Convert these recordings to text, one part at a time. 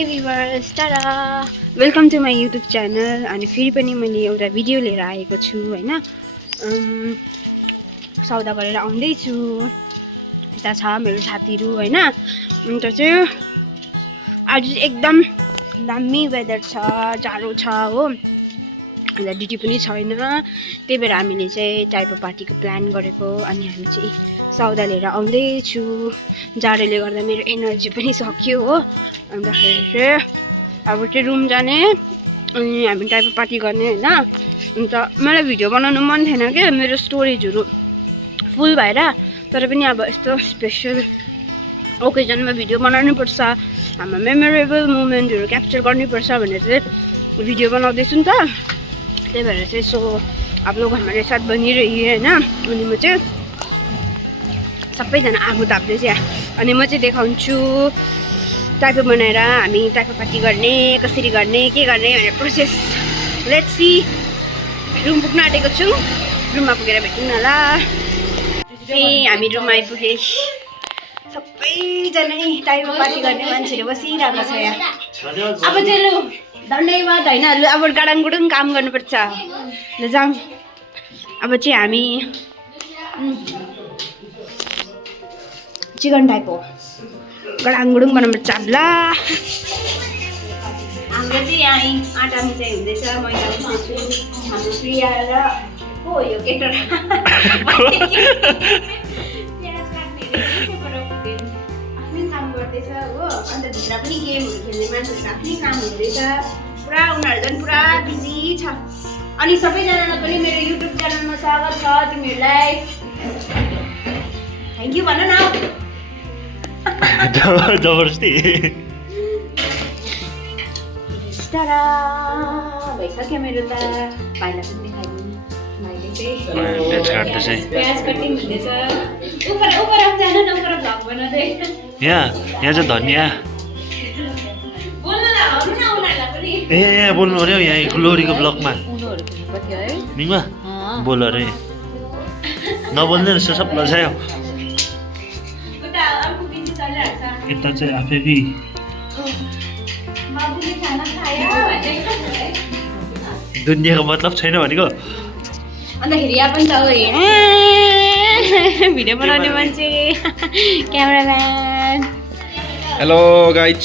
High viewers, tada welcome to my YouTube channel. अनि फेरि पनि मैले एउटा भिडियो लिएर आएको छु होइन। सौदा गरेर आउँदैछु। यता छ मेरो साथीहरू होइन। अन्त चाहिँ आज चाहिँ एकदम दामी वेदर छ, जाडो छ हो। अन्त ड्युटी पनि छैन, त्यही भएर हामीले चाहिँ टाइपो पार्टीको प्लान गरेको। अनि हामी चाहिँ सौदा लिएर आउँदैछु। जाडोले गर्दा मेरो एनर्जी पनि सक्यो हो। अन्तखेरि चाहिँ अब चाहिँ रुम जाने अनि हामी टाइपो पार्टी गर्ने होइन। अन्त मलाई भिडियो बनाउनु मन थिएन कि मेरो स्टोरेजहरू फुल भएर, तर पनि अब यस्तो स्पेसल ओकेजनमा भिडियो बनाउनुपर्छ, हाम्रो मेमोरेबल मोमेन्टहरू क्याप्चर गर्नुपर्छ भनेर चाहिँ भिडियो बनाउँदैछु नि त। त्यही भएर चाहिँ सो आप लोग हमारे साथ बनिरहिए होइन। अनि म चाहिँ सबैजना आगो ताप्दैछ। अनि म चाहिँ देखाउँछु टाइपो बनाएर हामी टाइपो पार्टी गर्ने, कसरी गर्ने, के गर्ने भनेर प्रोसेस। Let's see. रुम पुग्न आँटेको छु, रुममा पुगेर भेटौँ न ल। हामी रुममा आइपुगे। सबैजना टाइपो पार्टी गर्ने मान्छेहरू बसिरहेको छ यहाँ। अब चाहिँ लु धन्यवाद होइन, लु अब गाडाङगुडुङ काम गर्नुपर्छ। ल जाउँ। अब चाहिँ हामी चिकन टाइपो गडाङगुडुङ बनाउनुपर्छ ल। हाम्रो चाहिँ यहाँ आँटा मिसाइ हुँदैछ, मैदा मिसाउँछु। हाम्रो प्रिया र को यो केटा आफ्नै काम गर्दैछ हो। अन्त भित्र पनि गेमहरू खेल्ने मान्छेहरूको आफ्नै काम हुँदैछ। पुरा उनीहरू झन् पुरा बिजी छ। अनि सबैजनालाई पनि मेरो युट्युब च्यानलमा स्वागत छ तिमीहरूलाई। थ्याङ्क यू भन न। जबरजस्ती टाडा भइसक्यो मेरो त। भाइलाई पनि देखाइदिनु। भाइले चाहिँ प्याज कटिङ हुँदैछ। उपर जान न, उपर भ्लग बनाउँदै। यहाँ चाहिँ धनिया बोल्नु न, आउनु न उनीहरूलाई पनि। यहाँ बोल्नु अरे यहाँ लोरीको ब्लकमा मिङमा बोल अरे नबोल्ने रहेछ सब लजायो। उता अर्को बिजी चलिरहेको छ। यता चाहिँ आफै बाबुले खाना खायो भनेको दुनियाँको मतलब छैन भनेको। अन्तखेरि यहाँ पनि छ भिडियो बनाउने मान्छे, क्यामेराम्यान। हेलो गाइज,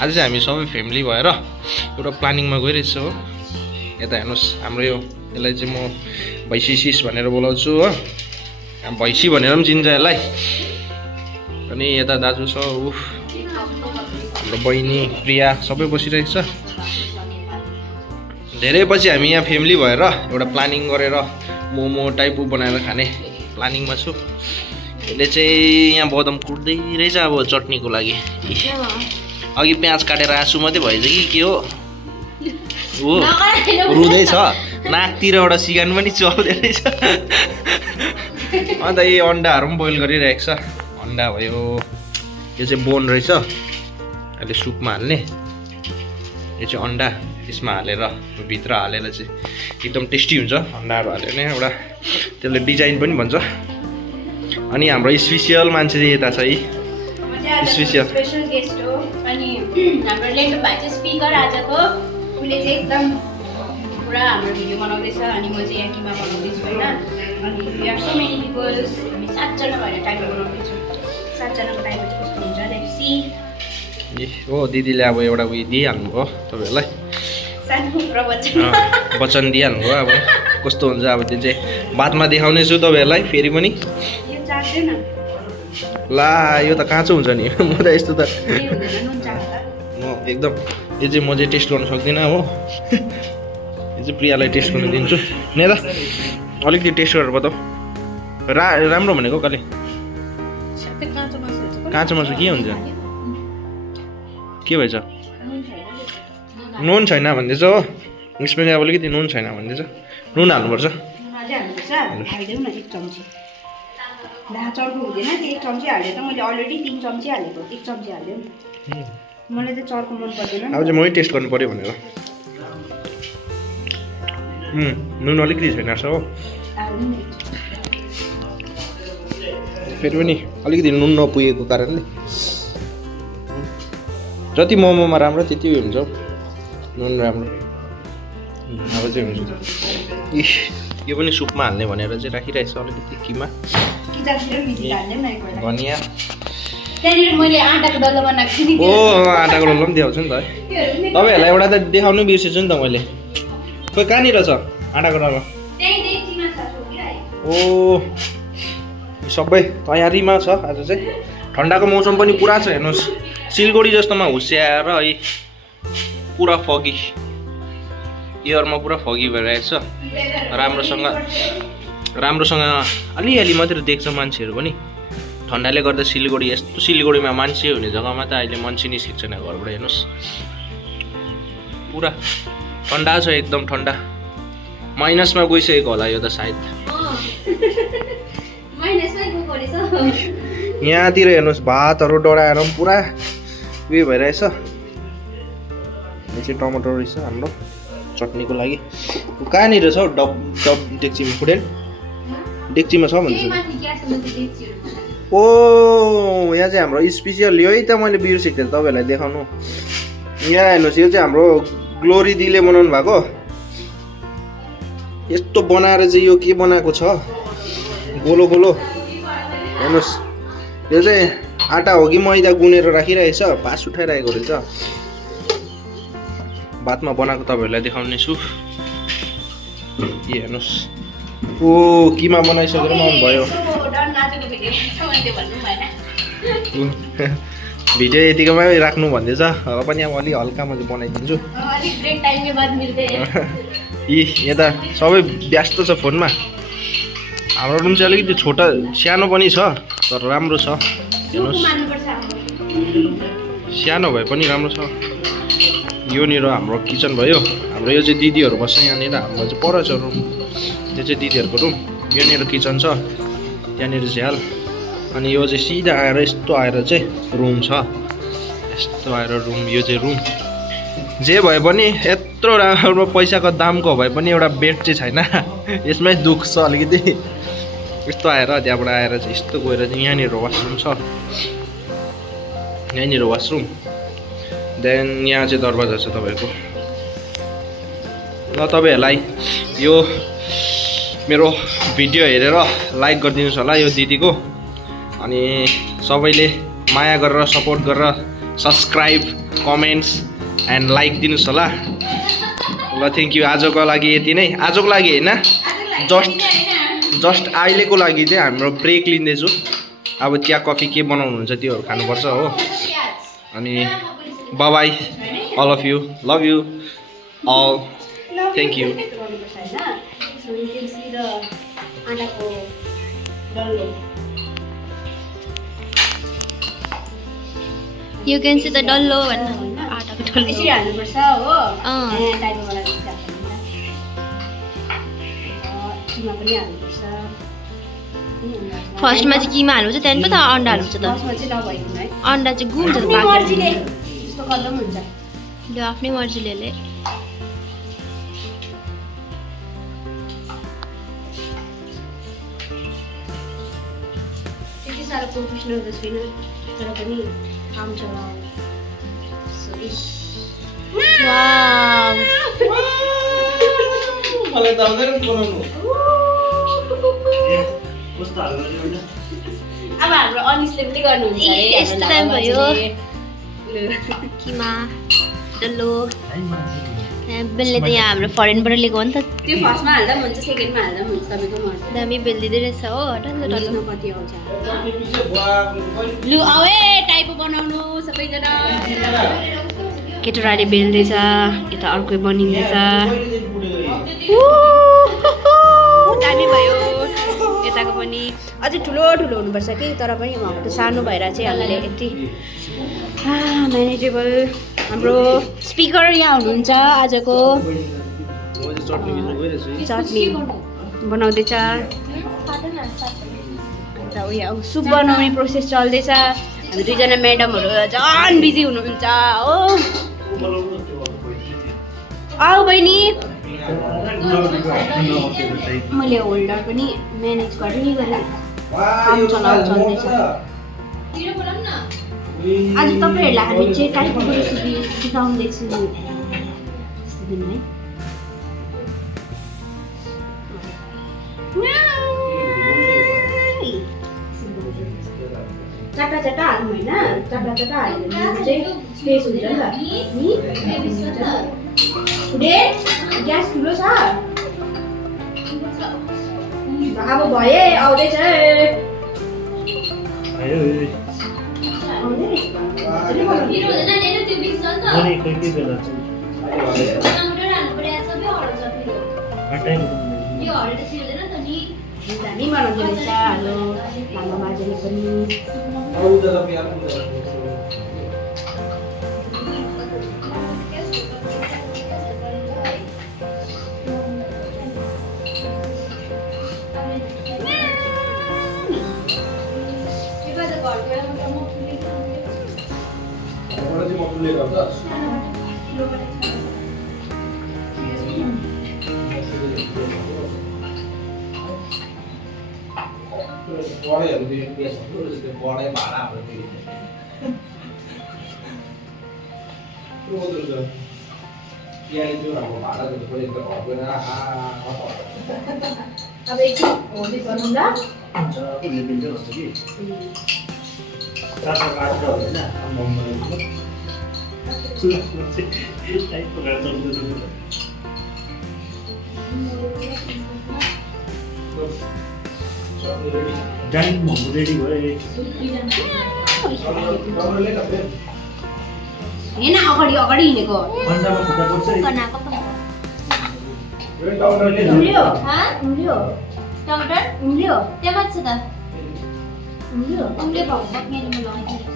आज चाहिँ हामी सबै फ्यामिली भएर एउटा प्लानिङमा गइरहेछ हो। यता हेर्नुहोस्, हाम्रो यसलाई चाहिँ म भैँसी भनेर बोलाउँछु हो। भैँसी भनेर पनि चिन्छ यसलाई। अनि यता दाजु छ, हाम्रो बहिनी प्रिया सबै बसिरहेको छ। धेरै पछि हामी यहाँ फ्यामिली भएर एउटा प्लानिङ गरेर मोमो टाइपो बनाएर खाने प्लानिङमा छु। यसले चाहिँ यहाँ बदम कुट्दै रहेछ अब चटनीको लागि। अघि प्याज काटेर आँसु मात्रै भएछ कि के हो रुँदैछ। नाकतिर एउटा सिगान पनि चल्दै रहेछ। अन्त यही अन्डाहरू पनि बोइल गरिरहेको छ। अन्डा भयो, यो चाहिँ बोन रहेछ, अहिले सुपमा हाल्ने। यो चाहिँ अन्डा, यसमा हालेर भित्र हालेर चाहिँ एकदम टेस्टी हुन्छ। अन्डाहरू हालेर नै एउटा त्यसले डिजाइन पनि भन्छ। अनि हाम्रो स्पेसियल मान्छे चाहिँ यता छ है, स्पेसियल गेस्ट हो। अनि हाम्रो लेन्डो भाइ चाहिँ स्पिकर आजको। उसले चाहिँ एकदम पुरा हाम्रो भिडियो बनाउँदैछ। अनि म चाहिँ यहाँ किमा बनाउँदैछु होइन। अनि we are so many peoples. हामी 7 जना भएर टाइपो बनाउँदैछु। 7 जनाको टाइपो चाहिँ कस्तो हुन्छ लेट्स सी। हो दिदीले अब एउटा उयो दिइहाल्नु भयो तपाईँहरूलाई, वचन दिइहाल्नु भयो। अब कस्तो हुन्छ अब त्यो चाहिँ बादमा देखाउने छु तपाईँहरूलाई फेरि पनि। ला यो त काँचो हुन्छ नि। म त यस्तो त म एकदम यो चाहिँ म चाहिँ टेस्ट गर्नु सक्दिनँ हो। यो चाहिँ प्रियालाई टेस्ट गर्नु दिन्छु। नेदा अलिकति टेस्ट गरेर बताऊ। राम्रो भनेको कहिले काँचो मासु के हुन्छ? के भएछ? नुन छैन भन्दैछ हो। यसमा चाहिँ अब अलिकति नुन छैन भन्दैछ। नुन हाल्नुपर्छ। चर्को हुँदैन, त्यो 1 चम्ची हाल्यो त। मैले अलरेडी 3 चम्ची हालेको, 1 चम्ची हाल्यो। मलाई त चर्को मन पर्दैन। अब चाहिँ मै टेस्ट गर्नु पऱ्यो भनेर। नुन अलिकति छैन रहेछ हो। फेरि पनि अलिकति नुन नपुगेको कारणले जति मोमोमा राम्रो त्यति उयो हुन्छ नुन राम्रो अब चाहिँ हुन्छ इस यो पनि सुपमा हाल्ने भनेर चाहिँ राखिरहेको छ अलिकति किमा धनिया त्यहाँनिर मैले आँटाको डल्लो बनाएको छु नि ओ आँटाको डल्लो पनि देखाउँछु नि त है तपाईँहरूलाई एउटा त देखाउनु बिर्सेछु नि त मैले खोइ कहाँनिर छ आँटाको डल्लो ओ सबै तयारीमा छ आज चाहिँ ठन्डाको मौसम पनि पुरा छ हेर्नुहोस् सिलगढी जस्तोमा हुस्याएर है पुरा फगी एयरमा पुरा फगी भइरहेको छ राम्रोसँग अलिअलि मात्रै देख्छ मान्छेहरू पनि ठन्डाले गर्दा सिलगढी यस्तो सिलगढीमा मान्छे हुने जग्गामा त अहिले मान्छे निस्केको छैन घरबाट हेर्नुहोस् पुरा ठन्डा छ एकदम ठन्डा माइनसमा गइसकेको होला यो त सायद यहाँतिर हेर्नुहोस् भातहरू डढाएर पनि पुरा उयो भइरहेछ यो चाहिँ टमाटर रहेछ हाम्रो चटनीको लागि कहाँनिर छ हौ डब डेक्चीमा फुडेन डेक्चीमा छ भन्दैछु ओ यहाँ चाहिँ हाम्रो स्पेसियल यो है त मैले बिर्सेको थिएँ तपाईँहरूलाई देखाउनु यहाँ हेर्नुहोस् यो चाहिँ हाम्रो ग्लोरी दीले बनाउनु भएको यस्तो बनाएर चाहिँ यो के बनाएको छ गोलो गोलो हेर्नुहोस् यो चाहिँ आटा हो कि मैदा गुनेर राखिरहेछ पास उठाइरहेको रहेछ बादमा बनाएको तपाईँहरूलाई देखाउने छु के हेर्नुहोस् ओ किमा बनाइसकेर आउनुभयो भिडियो यतिकैमा राख्नु भन्दैछ र पनि अब अलिक हल्कामा चाहिँ बनाइदिन्छु यता सबै व्यस्त छ फोनमा हाम्रो रुम चाहिँ अलिकति छोटा सानो पनि छ तर राम्रो छ हेर्नुहोस् सानो भए पनि राम्रो छ योनिर हाम्रो किचन भयो हाम्रो यो चाहिँ दिदीहरू बस्छ यहाँनिर हाम्रो चाहिँ पर छ रुम यो चाहिँ दिदीहरूको रुम यहाँनिर किचन छ त्यहाँनिर चाहिँ हाल अनि यो चाहिँ सिधा आएर यस्तो आएर चाहिँ रुम छ यस्तो आएर रुम यो चाहिँ रुम जे भए पनि यत्रो राम्रो पैसाको दामको भए पनि एउटा बेड चाहिँ छैन यसमै दुख छ अलिकति यस्तो आएर त्यहाँबाट आएर चाहिँ यस्तो गएर चाहिँ यहाँनिर वासरुम छ यहाँनिर वासरुम देन यहाँ चाहिँ दरवाजा छ तपाईँको ल तपाईँहरूलाई यो मेरो भिडियो हेरेर लाइक गरिदिनुहोस् होला यो दिदीको अनि सबैले माया गरेर सपोर्ट गरेर सब्सक्राइब कमेन्ट्स एन्ड लाइक दिनुहोस् होला ल थ्याङ्क यू आजको लागि यति नै आजको लागि होइन जस्ट अहिलेको लागि चाहिँ हाम्रो ब्रेक लिँदैछु अब चिया कफी के बनाउनुहुन्छ त्योहरू खानुपर्छ हो अनि bye all of you love you all thank you You can see the डल्लो भन्नु आटाको डल्लो यसरी हाल्नुपर्छ हो किमा पनि हाल्नुपर्छ फर्स्टमा चाहिँ किमा हाल्नुपर्छ त्यहाँदेखि पो त अन्डा हाल्नुपर्छ त फर्स्टमा चाहिँ नभइदिनु है अन्डा चाहिँ गुम्छ त आफ्नै मर्जीले यस्तो गर्दा पनि हुन्छ त्यो आफ्नै मर्जीले त्यति साह्रो प्रोफेसनल त छुइनँ तर पनि काम चलाऊ वाउ मलाई त आउँदैन बनाउनु अब हाम्रो अनिसले पनि गर्नुहुन्छ है यस्तो टाइम भयो किमा डल्लो बेलले त यहाँ हाम्रो फरेनबाट लिएको हो नि त त्यो फर्स्टमा हाल्दा पनि हुन्छ सेकेन्डमा हाल्दा पनि हुन्छ तपाईँको मर्जी दामी बेलिदिँदै रहेछ हो डल्लो डल्लो कति आउँछ लु आऊ है टाइपो बनाउनु सबैजना केटोराले बेल्दैछ यता अर्कै बनिँदैछ दामी भयो यताको पनि अझै ठुलो ठुलो हुनुपर्छ कि तर पनि उहाँको सानो भएर चाहिँ हामीले यति म्यानेजेबल हाम्रो स्पिकर यहाँ हुनुहुन्छ आजको चटनी बनाउँदैछ उयो सुप बनाउने प्रोसेस चल्दैछ हामी दुईजना म्याडमहरू झन् बिजी हुनुहुन्छ हो आऊ बहिनी मैले होल्डर पनि म्यानेज गरेँ नि गरेँ काम चलाउ चल्दैछ आज तपाईँहरूलाई हामी चाहिँ टाइपोको रेसिपी सिकाउँदैछु सिक्दैन है चट्टा चट्टा हाल्नु होइन चट्टा चट्टा हाल्यो भने चाहिँ स्पेस हुन्छ नि त ग्यास ठुलो छ अब भए आउँदैछ दामी बनाउँदो रहेछ हाम्रो लामा बाजेले पनि अब एकछिन होल्दै गर्नु ल उसले मिल्छ भन्छ कि चारवटा काटेर हुँदैन टाइपको गाड्छ डाइनिङ मोमो रेडी भयो हेर्न अगाडि अगाडि हिँडेको अन्डामा खुट्टा पर्छ उम्ल्यो उम्ल्यो टमाटर उम्ल्यो त्यहाँ माथि छ त उम्ल्यो उम्ले भएको पक्नेले म लगाइदिन्छु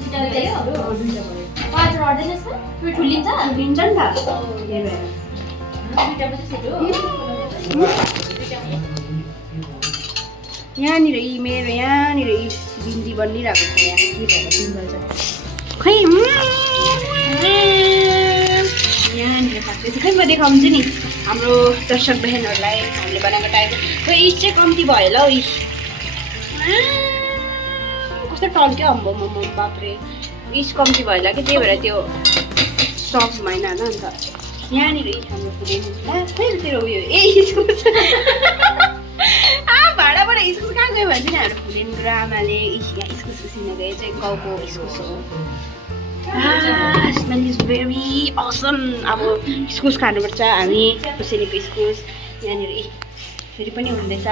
दुईटा भयो दुईटा भयो पाँचवटा अर्दैन छ फेरि ठुलिन्छ लिन्छ नि त त्यही भएर दुईटा मात्रै सेट हो यहाँनिर मेरो यहाँनिर बिन्दी बनिरहेको छ यहाँ के भएको सिम्बल छ खै यहाँनिर खाँदैछ खै म देखाउँछु नि हाम्रो दर्शक बहनहरूलाई हामीले बनाएको टाइप खै इस चाहिँ कम्ती भयो ल इस कस्तो टल्क्यो अम्बो मोमो बाफ्रे इस कम्ती भयो होला कि त्यही भएर त्यो सफ्ट भएन होला अन्त यहाँनिर इस हाम्रो फुडेन फेरि तेरो उयो ए इस्कुस भाडाबाट इस्कुस कहाँ गयो भन्छ नि हाम्रो फुडेनको आमाले यहाँ इस्कुस उसिन गए चाहिँ गाउँको इस्कुस हो स्मेल इज भेरी असम अब इस्कुस खानुपर्छ हामी उसिनेको इस्कुस यहाँनिर फेरि पनि हुँदैछ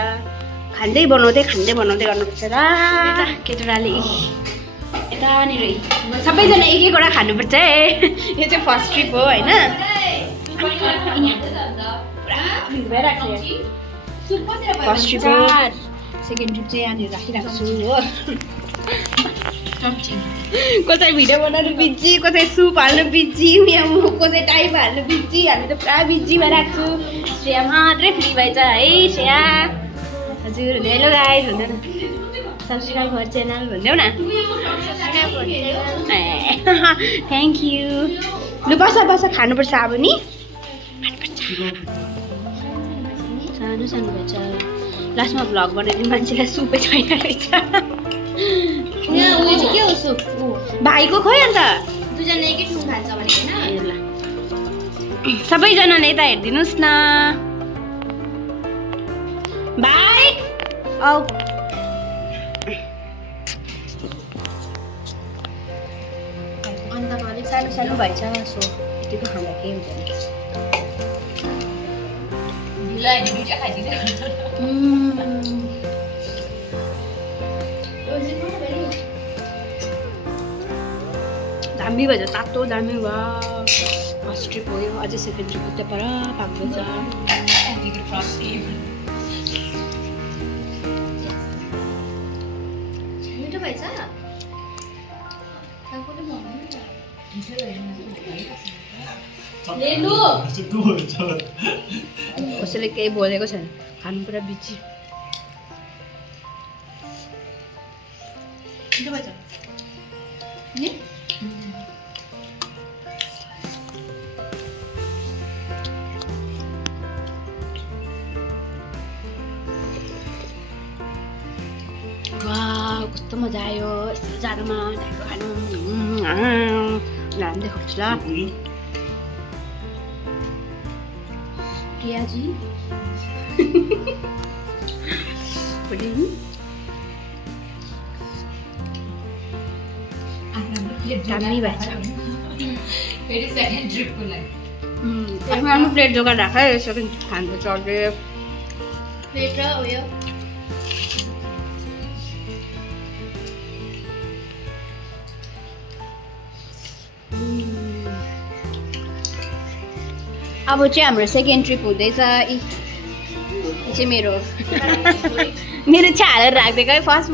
खाँदै बनाउँदै गर्नुपर्छ र केटाले यतानिर सबैजना एक एकवटा खानुपर्छ है यो चाहिँ फर्स्ट ट्रिप हो होइन फर्स्ट ट्रिप हो सेकेन्ड ट्रिप चाहिँ यहाँनिर राखिरहेको छु हो कसै भिडियो बनाउनु बिजी कसै सुप हाल्नु बिजी कसै टाइप हाल्नु बिजी हामी त पुरा बिजी भइरहेको छु श्रेया मात्रै फ्री भएछ है श्रेया हजुर हेलो गाइस भन्दैन सब्सक्राइब गर च्यानल भनिदेऊ न थ्याङ्क यू लु बस खानुपर्छ अब नि सानो सानो भएछ लास्टमा भ्लग बनाइदिनु मान्छेलाई सुपै छैन रहेछ यहाँ उयो चाहिँ के हो सुप भाइको खोइ अन्त दुईजना एकै ठाउँ खान्छ भनेको होइन ल सबैजनाले यता हेरिदिनुहोस् न भाइ औ अन्त अलिक सानो सानो भएछ सो यतिको खाँदा केही हुँदैन दामी भएछ तातो दामी भयो फर्स्ट ट्रिप हो यो अझै सेकेन्ड ट्रिप उता पर पाक्दैछ मिठो भएछ कसैले केही बोलेको छैन खानु पुरा बिजी मिठो भएछ कस्तो मजा आयो यस्तो जाडोमा ढाडो खानु हामी देखाउँछु ल प्रियाजी दामी भएछ आफ्नो प्लेट जोगाड राख है सेकेन्ड ट्रिप खान्छ चढ्दै प्लेट र उयो अब चाहिँ हाम्रो सेकेन्ड ट्रिप हुँदैछ यी चाहिँ मेरो मेरो चाहिँ हालेर राखिदिएको है फर्स्ट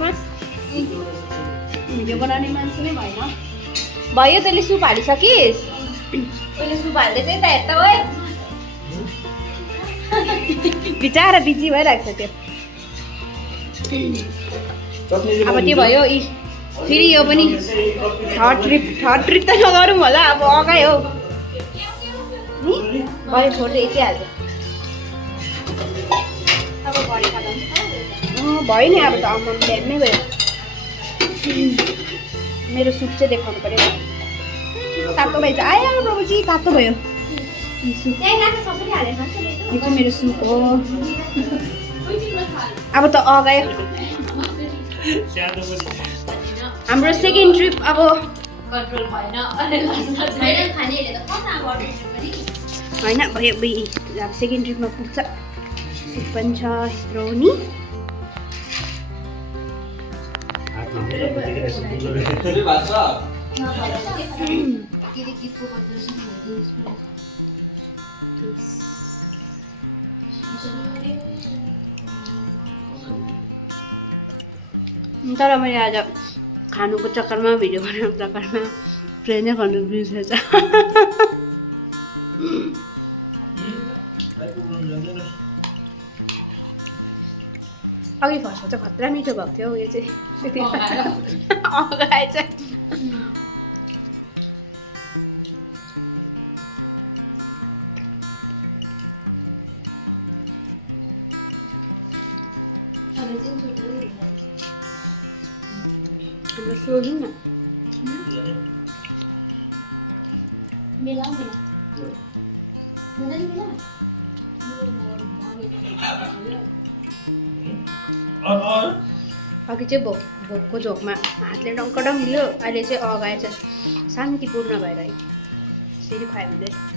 भिडियो बनाउने मान्छे नै भएन भयो तैँले सुप हालिसकिस् तैँले सुप हाल्दै चाहिँ त हेर्दा है बिचारा बिजी भइरहेको छ त्यो अब त्यो भयो यी फेरि यो पनि थर्ड ट्रिप त नगरौँ होला अब अगाइ हो नि भयो छोड्दै यति हाल्छ अब भयो नि अब त अम्म ड्याम्मै भयो मेरो सुप चाहिँ देखाउनु पऱ्यो तातो भएछ आयो प्रभुजी तातो भयो यो चाहिँ मेरो सुप हो अब त अगायो हाम्रो सेकेन्ड ट्रिप अब कन्ट्रोल भएन होइन भयो अब सेकेन्ड ट्रिपमा पुग्छ सुप पनि छ यत्रो नि तर मैले आज खानुको चक्करमा भिडियो बनाउनुको चक्करमा ट्रेनै गर्नु बिर्सेछ अघि फर्स्टमा चाहिँ खतरा मिठो भएको थियो यो चाहिँ अगाए चाहिँ हाम्रो सोधौँ न अघि चाहिँ भोकको झोकमा हातले डङ्कडङ लियो अहिले चाहिँ अगाए चाहिँ शान्तिपूर्ण भएर यसरी खुवायो भने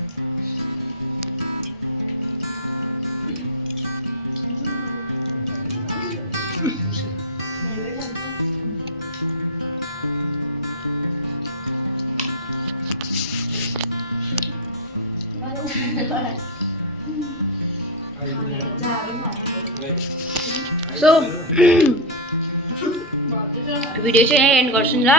सो भिडियो चाहिँ यहीँ एन्ड गर्छु नि ल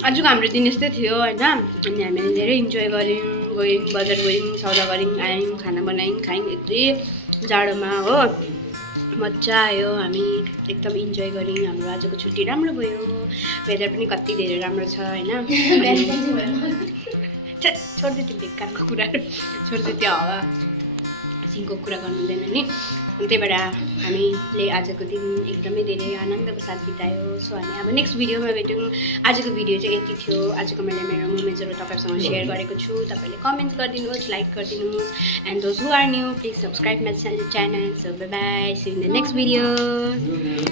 आजको हाम्रो दिन यस्तै थियो होइन अनि हामीले धेरै इन्जोय गयौँ बजार गयौँ सौदा गऱ्यौँ आयौँ खाना बनायौँ खायौँ यति जाडोमा हो मजा आयो हामी एकदम इन्जोय गऱ्यौँ हाम्रो आजको छुट्टी राम्रो भयो वेदर पनि कति धेरै राम्रो छ होइन छोड्दै त्यो बेकारको कुराहरू छोड्दै त्यो हावा सिङको कुरा गर्नु हुँदैन नि त्यही भएर हामीले आजको दिन एकदमै धेरै आनन्दको साथ बितायो सो हामी अब नेक्स्ट भिडियोमा भेटौँ आजको भिडियो चाहिँ यति थियो आजको मैले मेरो मोमेन्ट्सहरू तपाईँसँग सेयर गरेको छु तपाईँले कमेन्ट्स गरिदिनुहोस् लाइक गरिदिनुहोस् and those who are new please subscribe my channel so bye bye see in the next video